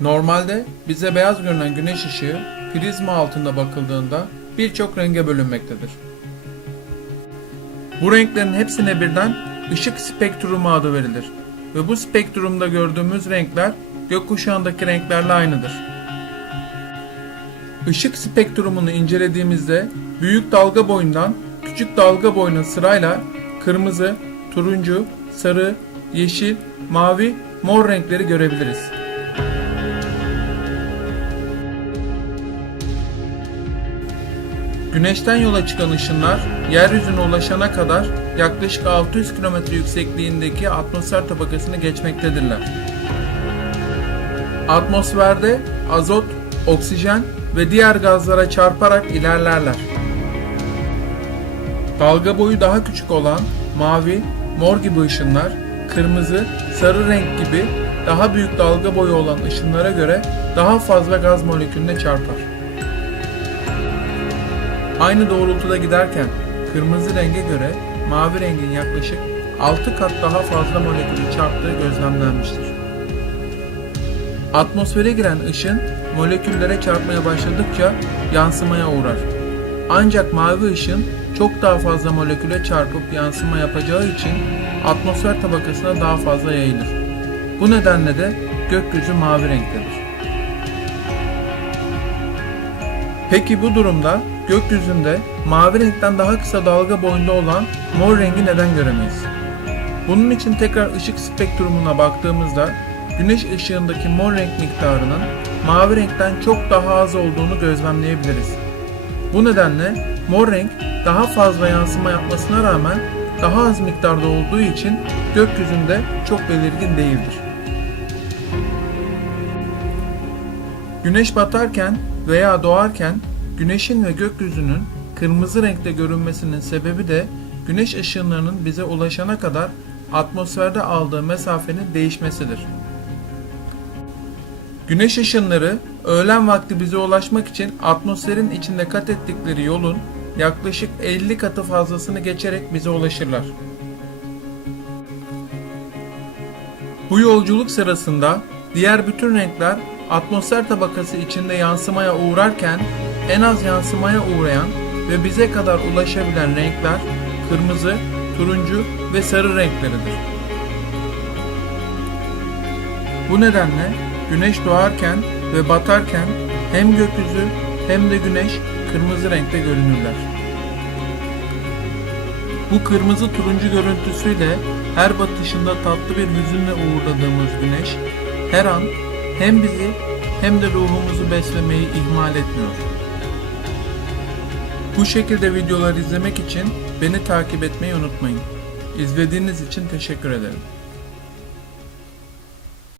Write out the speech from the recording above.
Normalde bize beyaz görünen güneş ışığı prizma altında bakıldığında birçok renge bölünmektedir. Bu renklerin hepsine birden ışık spektrumu adı verilir ve bu spektrumda gördüğümüz renkler gökkuşağındaki renklerle aynıdır. Işık spektrumunu incelediğimizde büyük dalga boyundan küçük dalga boyuna sırayla kırmızı, turuncu, sarı, yeşil, mavi, mor renkleri görebiliriz. Güneşten yola çıkan ışınlar yeryüzüne ulaşana kadar yaklaşık 600 km yüksekliğindeki atmosfer tabakasını geçmektedirler. Atmosferde azot, oksijen ve diğer gazlara çarparak ilerlerler. Dalga boyu daha küçük olan mavi, mor gibi ışınlar, kırmızı, sarı renk gibi daha büyük dalga boyu olan ışınlara göre daha fazla gaz molekülüne çarpar. Aynı doğrultuda giderken kırmızı renge göre mavi rengin yaklaşık 6 kat daha fazla molekülü çarptığı gözlemlenmiştir. Atmosfere giren ışın moleküllere çarpmaya başladıkça yansımaya uğrar. Ancak mavi ışın çok daha fazla moleküle çarpıp yansıma yapacağı için atmosfer tabakasına daha fazla yayılır. Bu nedenle de gökyüzü mavi renktedir. Peki bu durumda gökyüzünde mavi renkten daha kısa dalga boyunda olan mor rengi neden göremeyiz? Bunun için tekrar ışık spektrumuna baktığımızda güneş ışığındaki mor renk miktarının mavi renkten çok daha az olduğunu gözlemleyebiliriz. Bu nedenle mor renk daha fazla yansıma yapmasına rağmen daha az miktarda olduğu için gökyüzünde çok belirgin değildir. Güneş batarken veya doğarken güneşin ve gökyüzünün kırmızı renkte görünmesinin sebebi de güneş ışınlarının bize ulaşana kadar atmosferde aldığı mesafenin değişmesidir. Güneş ışınları öğlen vakti bize ulaşmak için atmosferin içinde kat ettikleri yolun yaklaşık 50 katı fazlasını geçerek bize ulaşırlar. Bu yolculuk sırasında diğer bütün renkler atmosfer tabakası içinde yansımaya uğrarken en az yansımaya uğrayan ve bize kadar ulaşabilen renkler kırmızı, turuncu ve sarı renkleridir. Bu nedenle güneş doğarken ve batarken hem gökyüzü hem de güneş kırmızı renkte görünürler. Bu kırmızı turuncu görüntüsüyle her batışında tatlı bir hüzünle uğurladığımız güneş her an hem bizi hem de ruhumuzu beslemeyi ihmal etmiyor. Bu şekilde videolar izlemek için beni takip etmeyi unutmayın. İzlediğiniz için teşekkür ederim.